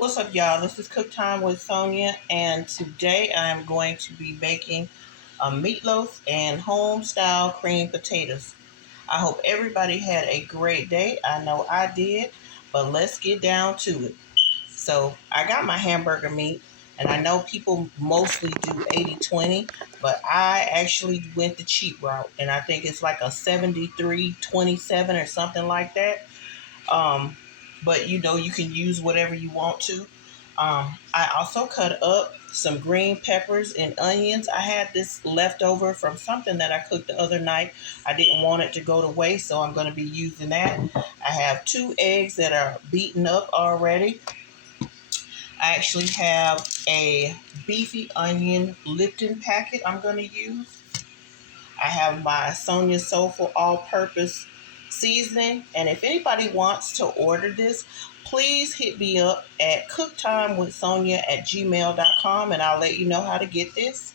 What's up, y'all? This is Cook Time with Sonya, and today I am going to be baking a meatloaf and home-style cream potatoes. I hope everybody had a great day. I know I did, but let's get down to it. So I got my hamburger meat, and I know people mostly do 80/20, but I actually went the cheap route, and I think it's like a 73/27 or something like that. Um, but you can use whatever you want to. I also cut up some green peppers and onions. I had this leftover from something that I cooked the other night. I didn't want it to go to waste, so I'm going to be using that. I have 2 eggs that are beaten up already. I actually have a beefy onion Lipton packet I'm going to use. I have my Sonya Soulful All-Purpose Seasoning. And if anybody wants to order this, please hit me up at cooktimewithsonya@gmail.com and I'll let you know how to get this.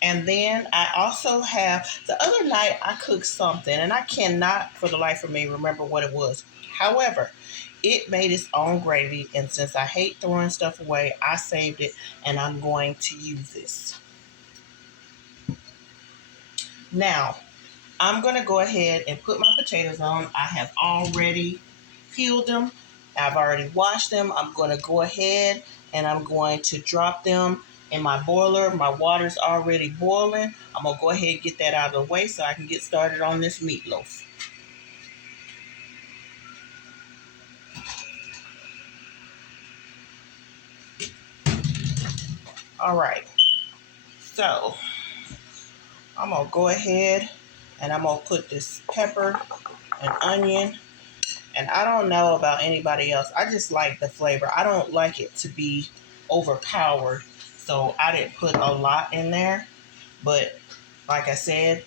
And then I also have, the other night I cooked something and I cannot for the life of me remember what it was. However, it made its own gravy, and since I hate throwing stuff away, I saved it and I'm going to use this. Now, I'm going to go ahead and put my potatoes on. I have already peeled them. I've already washed them. I'm going to go ahead and I'm going to drop them in my boiler. My water's already boiling. I'm going to go ahead and get that out of the way so I can get started on this meatloaf. All right. So I'm going to go ahead and I'm going to put this pepper and onion. And I don't know about anybody else. I just like the flavor. I don't like it to be overpowered. So I didn't put a lot in there. But like I said,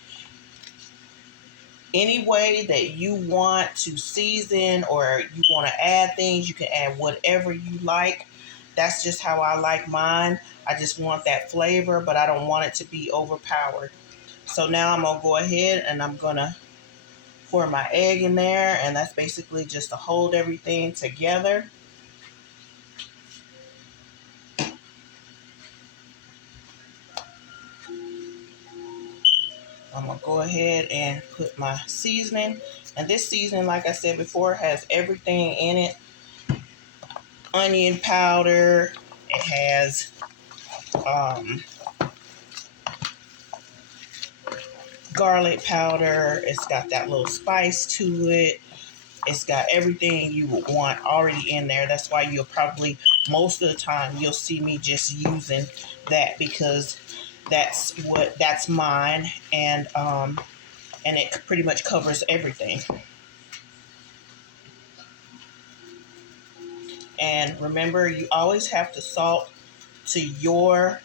any way that you want to season or you want to add things, you can add whatever you like. That's just how I like mine. I just want that flavor, but I don't want it to be overpowered. So now I'm going to go ahead and I'm going to pour my egg in there, and that's basically just to hold everything together. I'm going to go ahead and put my seasoning. And this seasoning, like I said before, has everything in it. Onion powder. It has garlic powder. It's got that little spice to it. It's got everything you would want already in there. That's why you'll probably, most of the time, you'll see me just using that because that's mine, and it pretty much covers everything. And remember, you always have to salt to your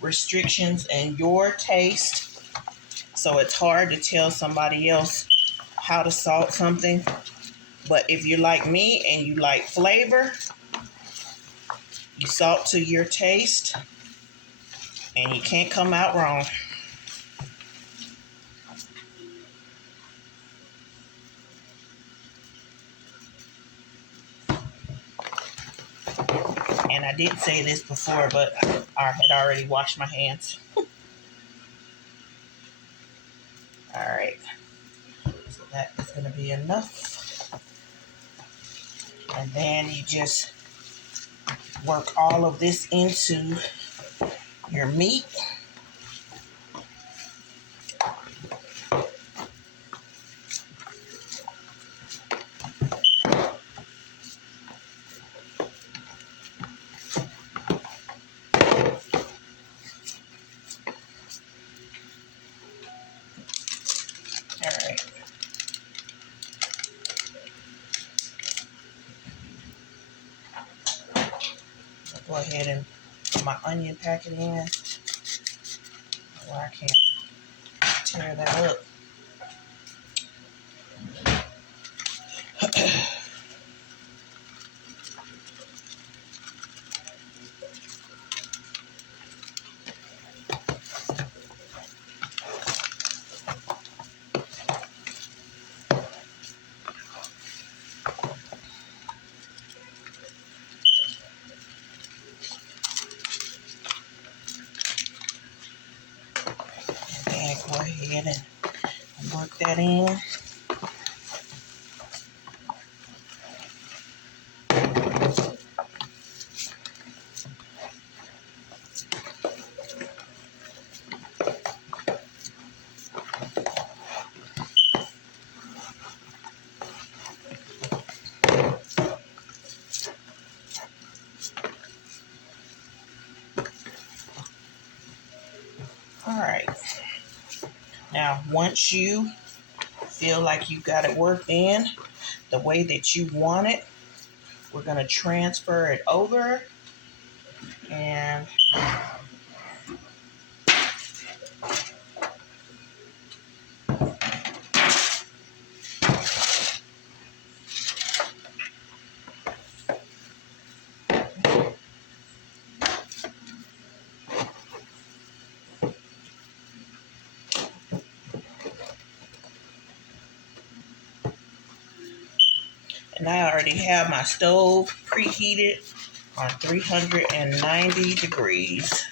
restrictions and your taste. So it's hard to tell somebody else how to salt something. But if you're like me and you like flavor, you salt to your taste and you can't come out wrong. And I did say this before, but I had already washed my hands. All right. So that is going to be enough. And then you just work all of this into your meat. All right. I'll go ahead and put my onion packet in. Well, I can't tear that up. Work that in. All right. Now, once you feel like you got it worked in the way that you want it, we're going to transfer it over. And I already have my stove preheated on 390 degrees.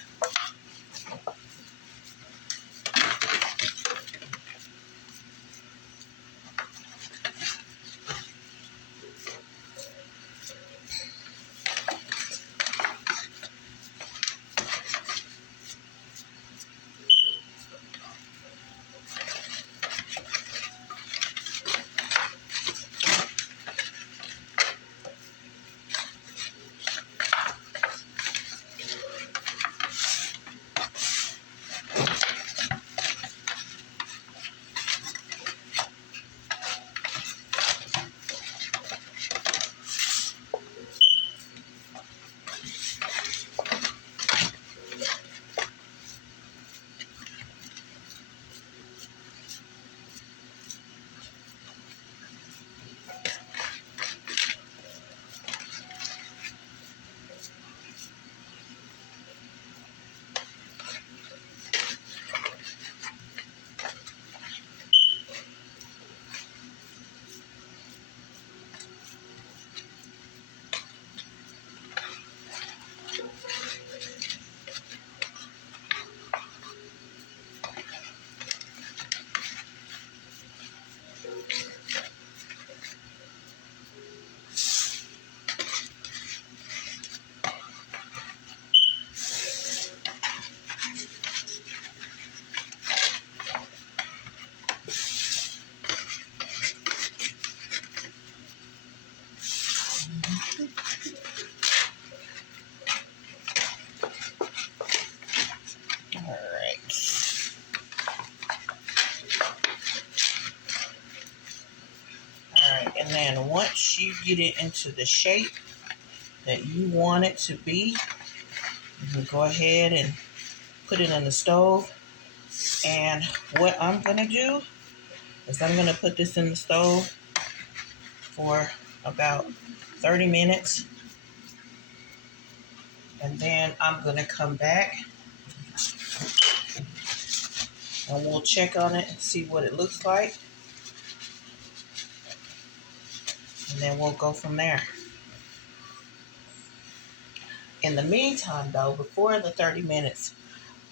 All right. All right, and then once you get it into the shape that you want it to be, you can go ahead and put it in the stove. And what I'm going to do is I'm going to put this in the stove for about 30 minutes. And then I'm going to come back and we'll check on it and see what it looks like. And then we'll go from there. In the meantime, though, before the 30 minutes,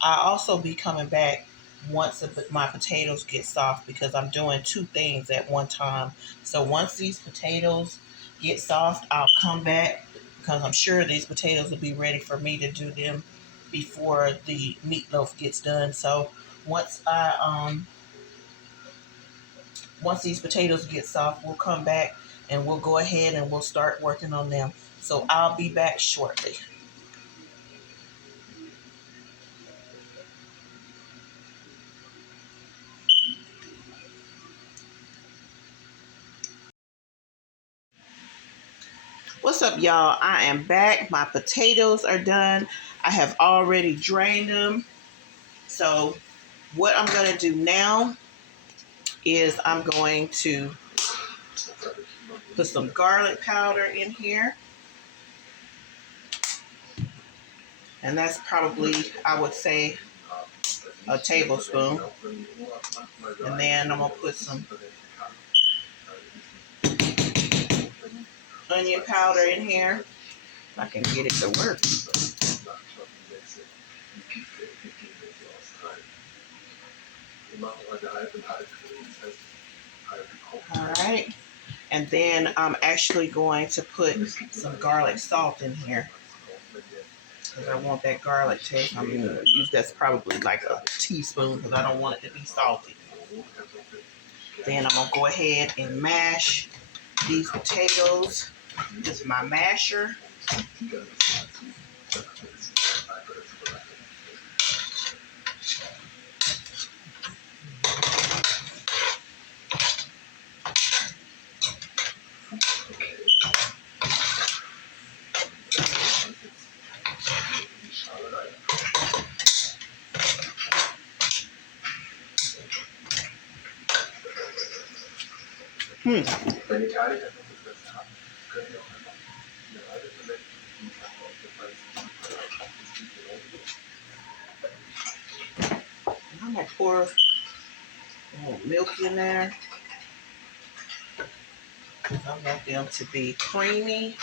I'll also be coming back once my potatoes get soft because I'm doing two things at one time. So once these potatoes get soft, I'll come back because I'm sure these potatoes will be ready for me to do them before the meatloaf gets done. So once these potatoes get soft, we'll come back and we'll go ahead and we'll start working on them. So I'll be back shortly. What's up, y'all? I am back. My potatoes are done. I have already drained them. So what I'm going to do now is I'm going to put some garlic powder in here. And that's probably, I would say, a tablespoon. And then I'm going to put some onion powder in here. If I can get it to work. All right. And then I'm actually going to put some garlic salt in here because I want that garlic taste. I'm going to use that's probably like a teaspoon because I don't want it to be salty. Then I'm going to go ahead and mash these potatoes with my masher. I'm going to pour a little milk in there. I want them to be creamy.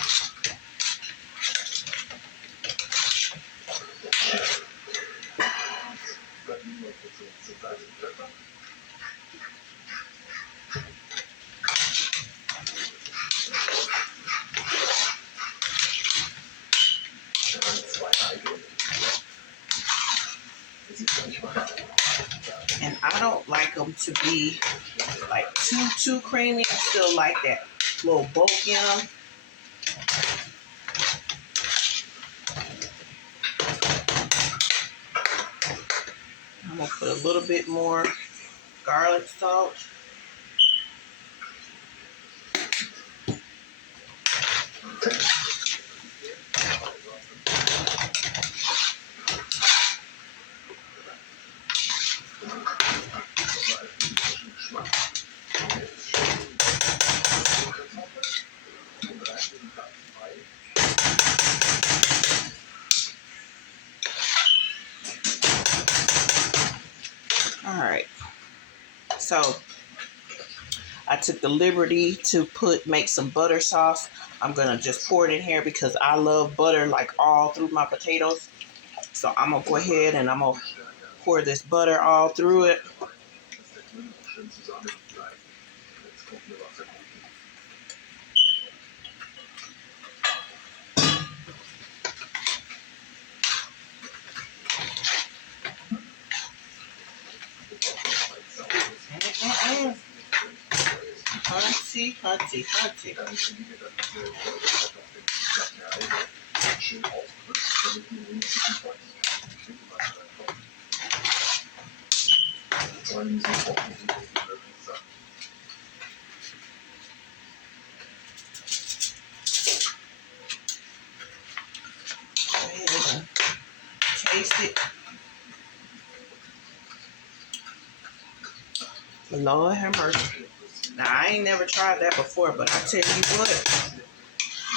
And I don't like them to be like too creamy. I still like that little bulk in them. I'm going to put a little bit more garlic salt. All right. So I took the liberty to make some butter sauce. I'm going to just pour it in here because I love butter like all through my potatoes. So I'm going to go ahead and I'm going to pour this butter all through it. Hunty, hunty, hunty. Taste it. Lord have mercy. Now, I ain't never tried that before, but I tell you what,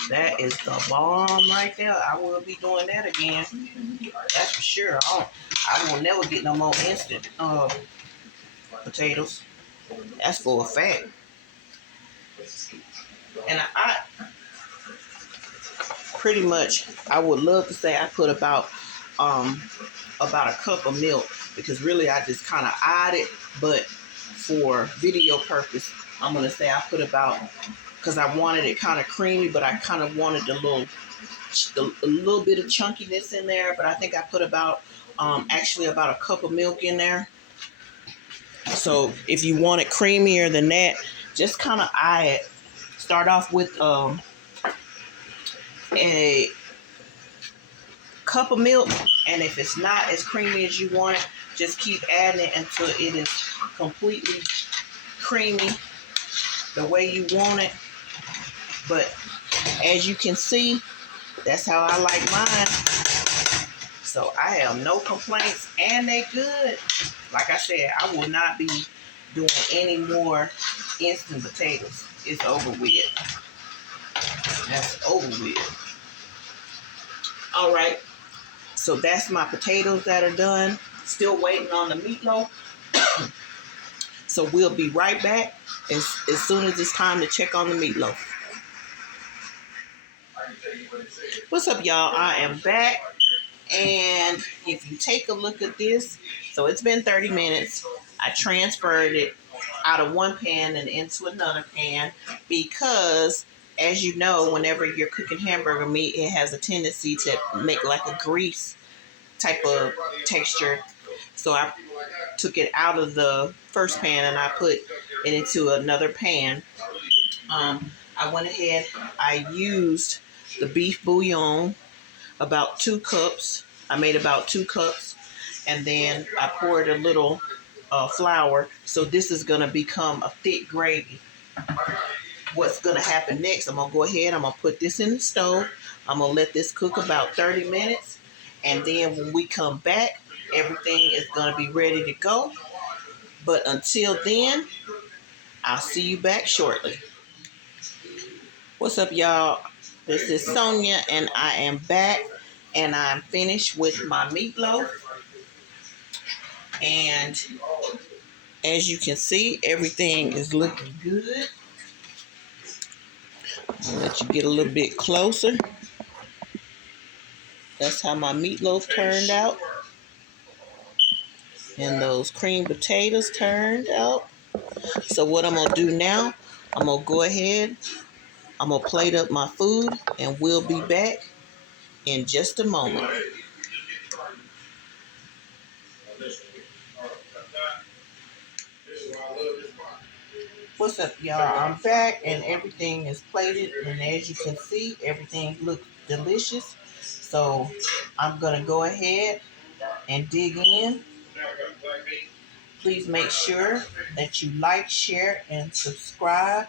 that is the bomb right there. I will be doing that again. That's for sure. I will never get no more instant potatoes. That's for a fact. And I pretty much, I would love to say I put about a cup of milk because really I just kind of eyed it, but for video purpose, I'm going to say I put about, because I wanted it kind of creamy, but I kind of wanted a little bit of chunkiness in there, but I think I put about, actually about a cup of milk in there. So if you want it creamier than that, just kind of eye it. Start off with a cup of milk, and if it's not as creamy as you want it, just keep adding it until it is completely creamy the way you want it. But as you can see, that's how I like mine. So I have no complaints, and they good. Like I said, I will not be doing any more instant potatoes. It's over with. That's over with. All right. So that's my potatoes that are done. Still waiting on the meatloaf. So we'll be right back as soon as it's time to check on the meatloaf. What's up, y'all? I am back. And if you take a look at this, so it's been 30 minutes. I transferred it out of one pan and into another pan because, as you know, whenever you're cooking hamburger meat, it has a tendency to make like a grease type of texture. So I took it out of the first pan and I put it into another pan. I went ahead, I used the beef bouillon, about 2 cups. I made about 2 cups, and then I poured a little flour. So this is going to become a thick gravy. What's going to happen next, I'm going to go ahead, I'm going to put this in the stove. I'm going to let this cook about 30 minutes. And then when we come back, everything is going to be ready to go. But until then, I'll see you back shortly. What's up, y'all? This is Sonya, and I am back, and I'm finished with my meatloaf. And as you can see, everything is looking good. I'll let you get a little bit closer. That's how my meatloaf turned out. And those cream potatoes turned out. So what I'm going to do now, I'm going to go ahead, I'm going to plate up my food, and we'll be back in just a moment. What's up, y'all? I'm back, and everything is plated, and as you can see, everything looks delicious. So I'm going to go ahead and dig in. Please make sure that you like, share, and subscribe.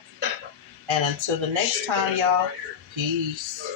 And until the next time, y'all, peace.